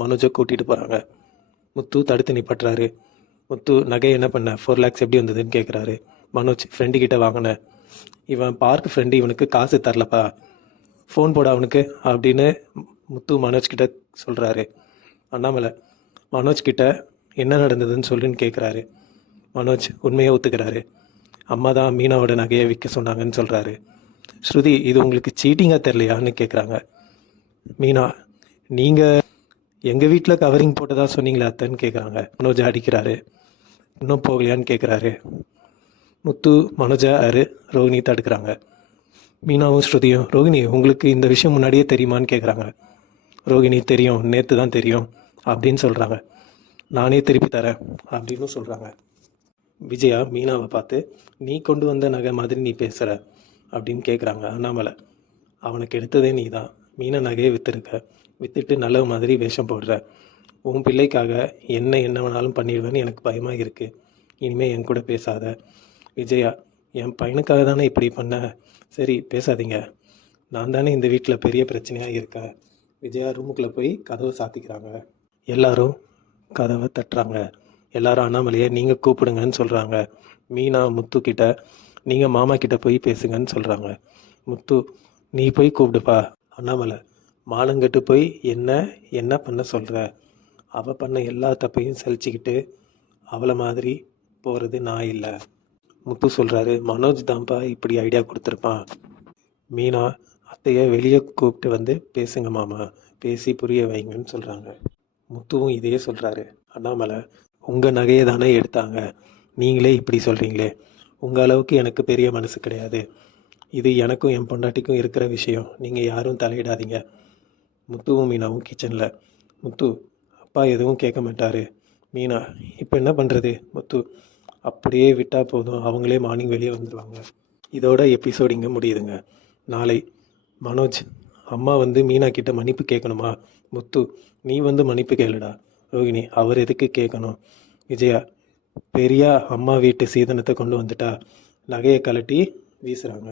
மனோஜை கூட்டிகிட்டு போகிறாங்க. முத்து தடுத்து நிப்பாட்டுறாரு. முத்து நகை என்ன பண்ண, 4 lakhs எப்படி வந்ததுன்னு கேட்குறாரு. மனோஜ் ஃப்ரெண்டுக்கிட்ட வாங்கினேன், இவன் பார்க் ஃப்ரெண்டு இவனுக்கு காசு தரலப்பா, ஃபோன் போட அவனுக்கு அப்படின்னு முத்து மனோஜ் கிட்ட சொல்கிறாரு. அண்ணாமலை மனோஜ் கிட்ட என்ன நடந்ததுன்னு சொல்லுன்னு கேட்குறாரு. மனோஜ் உண்மையை ஒத்துக்கிறாரு. அம்மா தான் மீனாவோட நகையை விற்க சொன்னாங்கன்னு சொல்கிறாரு. ஸ்ருதி இது உங்களுக்கு சீட்டிங்காக தெரிலையான்னு கேட்குறாங்க. மீனா நீங்கள் எங்கள் வீட்டில் கவரிங் போட்டதா சொன்னீங்களே அத்தைன்னு கேட்குறாங்க. மனோஜை அடிக்கிறாரு. இன்னும் போகலையான்னு கேட்குறாரு. முத்து மனோஜை ரோகிணி தடுக்கிறாங்க. மீனாவும் ஸ்ருதியும் ரோகிணி உங்களுக்கு இந்த விஷயம் முன்னாடியே தெரியுமான்னு கேட்குறாங்க. ரோகிணி தெரியும், நேற்று தான் தெரியும் அப்படின்னு சொல்கிறாங்க. நானே திருப்பி தரேன் அப்படின்னு சொல்கிறாங்க. விஜயா மீனாவை பார்த்து நீ கொண்டு வந்த நகை மாதிரி நீ பேசுகிற அப்படின்னு கேட்குறாங்க. அண்ணாமலை அவனுக்கு எடுத்ததே நீ தான், மீனை நகையை விற்றுட்டு நல்ல மாதிரி வேஷம் போடுற, உன் பிள்ளைக்காக என்ன வேணாலும் பண்ணிடுவேன்னு எனக்கு பயமாக இருக்குது, இனிமேல் என் கூட பேசாத. விஜயா என் பையனுக்காக தானே இப்படி பண்ண, சரி பேசாதீங்க, நான் தானே இந்த வீட்டில் பெரிய பிரச்சனையாக இருக்கேன். விஜயா ரூமுக்குள்ளே போய் கதவை சாத்திக்கிறாங்க. எல்லாரும் கதவை தட்டுறாங்க. எல்லாரும் அண்ணாமலையை நீங்கள் கூப்பிடுங்கன்னு சொல்கிறாங்க. மீனா முத்து கிட்ட நீங்கள் மாமா கிட்ட போய் பேசுங்கன்னு சொல்கிறாங்க. முத்து நீ போய் கூப்பிடுப்பா. அண்ணாமலை மானங்கட்டு போய் என்ன பண்ண சொல்கிற, அவள் பண்ண எல்லா தப்பையும் சலிச்சுக்கிட்டு அவளை மாதிரி போகிறது நான் இல்லை. முத்து சொல்கிறாரு மனோஜ் தான்ப்பா இப்படி ஐடியா கொடுத்துருப்பான். மீனா அத்தையை வெளியே கூப்பிட்டு வந்து பேசுங்க மாமா, பேசி புரிய வைங்கன்னு சொல்கிறாங்க. முத்துவும் இதையே சொல்கிறாரு. அண்ணாமலை உங்கள் நகையை தானே எடுத்தாங்க, நீங்களே இப்படி சொல்கிறீங்களே, உங்கள் அளவுக்கு எனக்கு பெரிய மனசு கிடையாது, இது எனக்கும் என் பொண்டாட்டிக்கும் இருக்கிற விஷயம், நீங்கள் யாரும் தலையிடாதீங்க. முத்துவும் மீனாவும் கிச்சனில். முத்து அப்பா எதுவும் கேட்க மாட்டார். மீனா இப்போ என்ன பண்ணுறது. முத்து அப்படியே விட்டால் போதும், அவங்களே மார்னிங் வெளியே வந்துடுவாங்க. இதோட எபிசோட் இங்கே முடியுதுங்க. நாளை மனோஜ் அம்மா வந்து மீனா கிட்ட மன்னிப்பு கேட்கணுமா. முத்து நீ வந்து மன்னிப்பு கேளுடா. ரோகிணி அவர் எதுக்கு கேட்கணும். விஜயா பெரியா அம்மா வீட்டு சீதனத்தை கொண்டு வந்துட்டா, நகையை கழட்டி வீசுகிறாங்க.